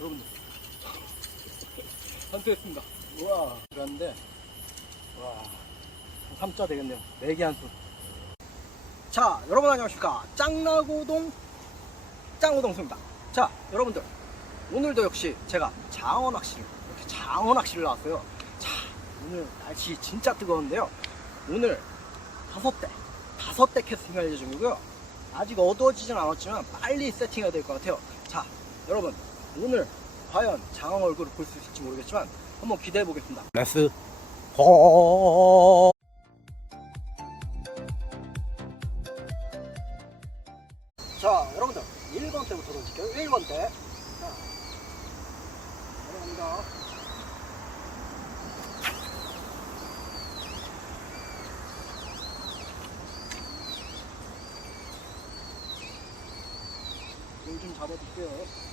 여러분들. 한수했습니다. 우와. 그런데, 와. 3자 되겠네요. 4개 한 수. 자, 여러분 안녕하십니까. 짱나고동 짱우동수입니다. 자, 여러분들. 오늘도 역시 제가 장어 낚시를, 이렇게 장어 낚시를 나왔어요. 자, 오늘 날씨 진짜 뜨거운데요. 오늘 다섯 대, 다섯 대 캐스팅 할 예정이고요. 아직 어두워지진 않았지만 빨리 세팅해야 될 것 같아요. 자, 여러분, 오늘 과연 장어 얼굴을 볼 수 있을지 모르겠지만 한번 기대해 보겠습니다. 레스 호 자, 여러분들, 1번 때부터 던질게요. 1번 때. 자, 내려갑니다. 잡아줄게요.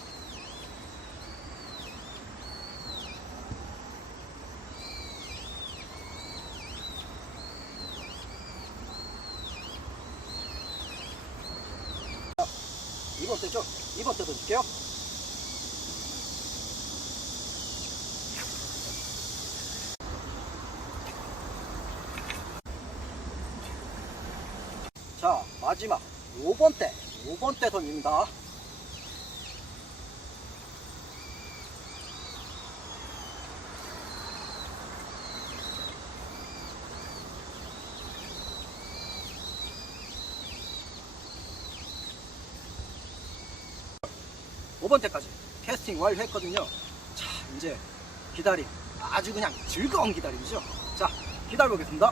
이번 때죠? 2번 때 던질게요. 자, 마지막 5번 때, 5번 때 던집니다. 오번 때까지 캐스팅 완료했거든요. 자, 이제 기다림. 아주 그냥 즐거운 기다림이죠. 자, 기다려보겠습니다.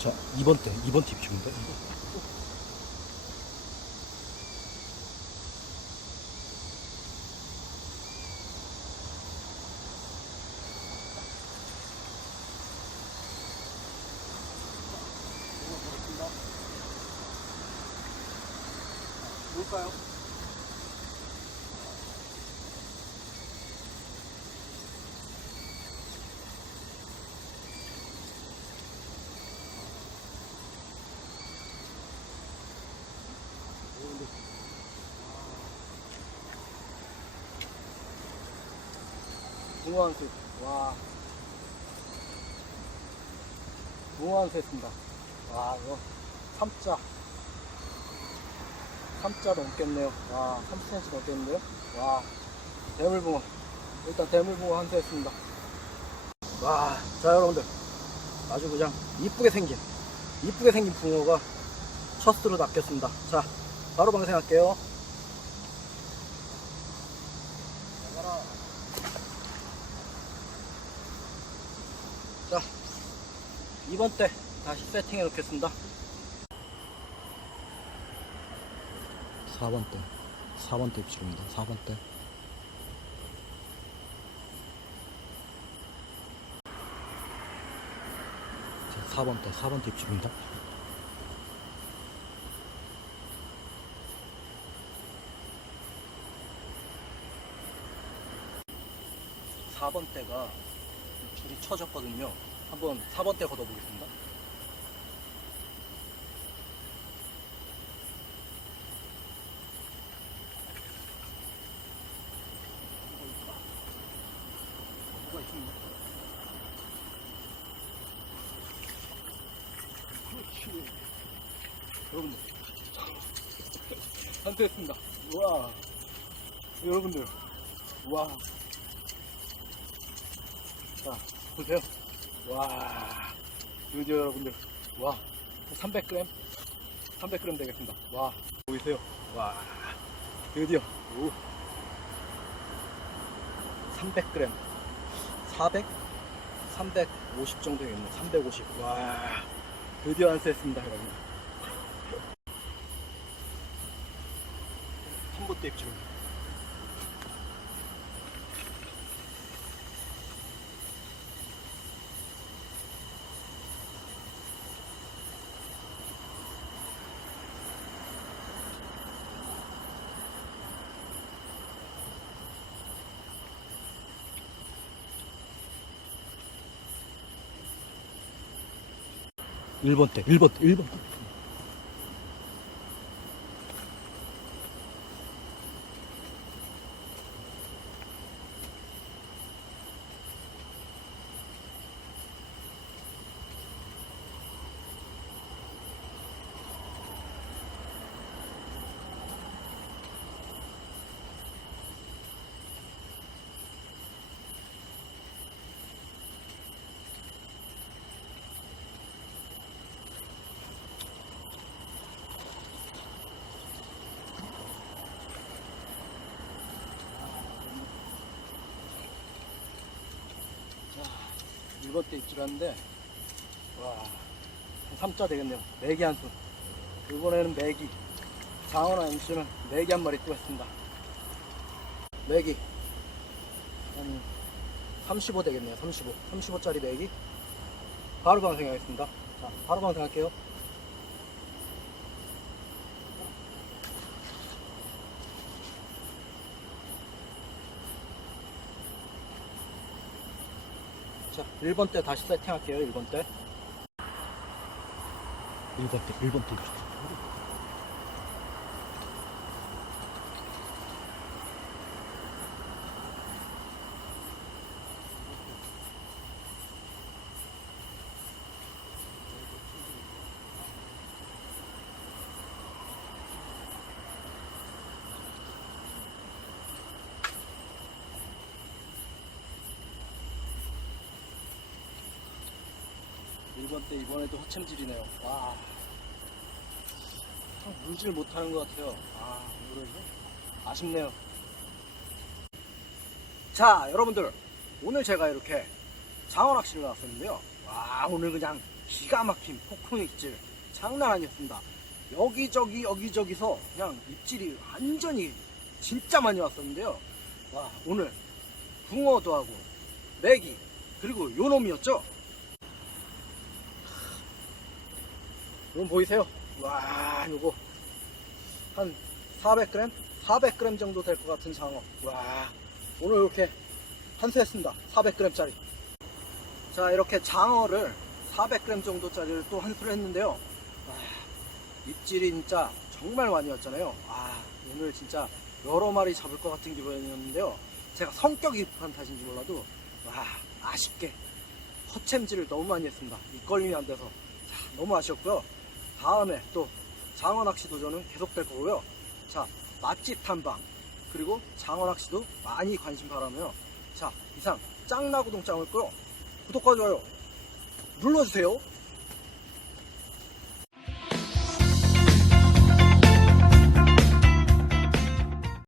자 2번 때 2번 팁 중인데 보겠습니다. 뭘까요? 붕어한 수. 와. 붕어한 수 했습니다. 와, 이거 3자. 3자 넘겠네요. 와, 30cm 넘겠는데요? 와, 대물붕어. 일단 대물붕어 한 수 했습니다. 와, 자, 여러분들. 아주 그냥 이쁘게 생긴, 이쁘게 생긴 붕어가 첫수로 낚였습니다. 자, 바로 방생할게요. 자, 2번 때 다시 세팅해 놓겠습니다. 4번 때 4번 때 입질입니다 4번 때 자, 4번 때 4번 때 입질입니다 4번 때가 줄이 쳐졌거든요. 한번 4번 때 걷어보겠습니다. 뭐가 있습니다. 그렇지. 여러분들. 한수했습니다. 우와. 여러분들. 우와. 자, 보세요. 와, 드디어 여러분들, 와, 300g? 300g 되겠습니다. 와, 보이세요? 와, 드디어, 오, 300g. 400? 350 정도 되겠네. 350. 와, 드디어 안수했습니다, 여러분. 한번도 입질. 일 1번 때 1번 때 1번 때 때 입질하는데 와 3자 되겠네요. 메기 한수 이번에는 메기. 장어나 MC는 메기 한 마리 또 했습니다. 메기. 한 35 되겠네요 35 35짜리 메기. 바로 방생하겠습니다. 자 바로 방생할게요 자 1번 때 다시 세팅할게요 1번 때. 1번 때 1번 때 번 때 이번에도 허챔질이네요. 와. 참 물질 못하는 것 같아요. 아, 오늘은 아쉽네요. 자, 여러분들. 오늘 제가 이렇게 장어 낚시를 나왔었는데요. 와, 오늘 그냥 기가 막힌 폭풍 입질. 장난 아니었습니다. 여기저기, 여기저기서 그냥 입질이 완전히 진짜 많이 왔었는데요. 와, 오늘 붕어도 하고, 메기, 그리고 요 놈이었죠? 이건 보이세요? 와, 요거 한 400g? 400g 정도 될 것 같은 장어. 와, 오늘 이렇게 한수했습니다. 400g짜리. 자, 이렇게 장어를 400g 정도짜리를 또 한수를 했는데요. 와, 입질이 진짜 정말 많이 왔잖아요. 아, 오늘 진짜 여러 마리 잡을 것 같은 기분이었는데요. 제가 성격이 급한 탓인지 몰라도, 와, 아쉽게 허챔질을 너무 많이 했습니다. 입걸림이 안 돼서. 자, 너무 아쉬웠고요. 다음에 또 장어 낚시 도전은 계속될 거고요. 자, 맛집 탐방 그리고 장어 낚시도 많이 관심 바라며 자, 이상 짱나구동 짱을 끄요 구독과 좋아요 눌러주세요.